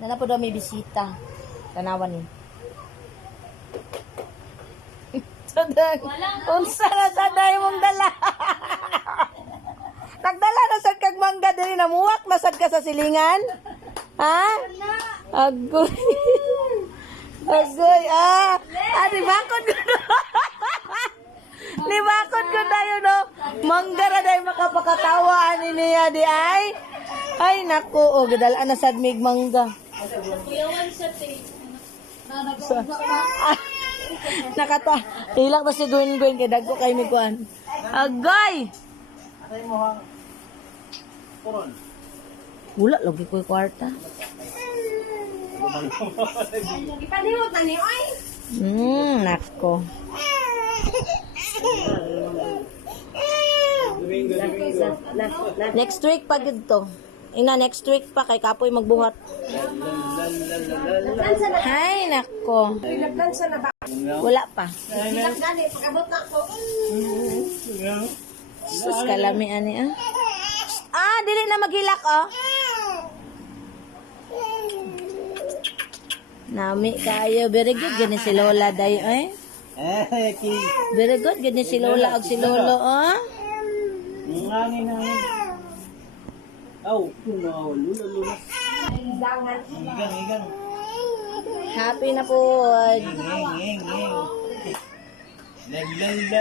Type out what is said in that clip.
Nana po daw may bisita. Tanawan ni. Sadag. Unsa na saday mong dala? Nagdala na sad kag mangga diri namuwak masad ka sa silingan? Ha? Agoy. Agoy. Di bakod ko. Di bakod ko tayo no. Mangga ra day makapakatawa ani niya di ay. Ay nako, gadala na sad mig mangga. Kuyawan sa te. Nakata. Ilang ta si Gwen kay dagko kay mi kuan. Agoy. Aray mo hang puron. Wala lagi ko kwarta. Ipanihot na ni oy. Nako. Next week pa gid to. Ina next week pa kay kapoy magbuhat. Hay nako. Pinaglansa na ba? Wala pa. Hilak gani pag-abot na ko. Sus kalami ani ah. Dili na maghilak oh. Nami kayo, very good gani si Lola dayo eh. Ki. Very good gani si Lola ag si Lolo oh. Ngani. Aw, kuno lula. Igang. Happy na po. Ngeng.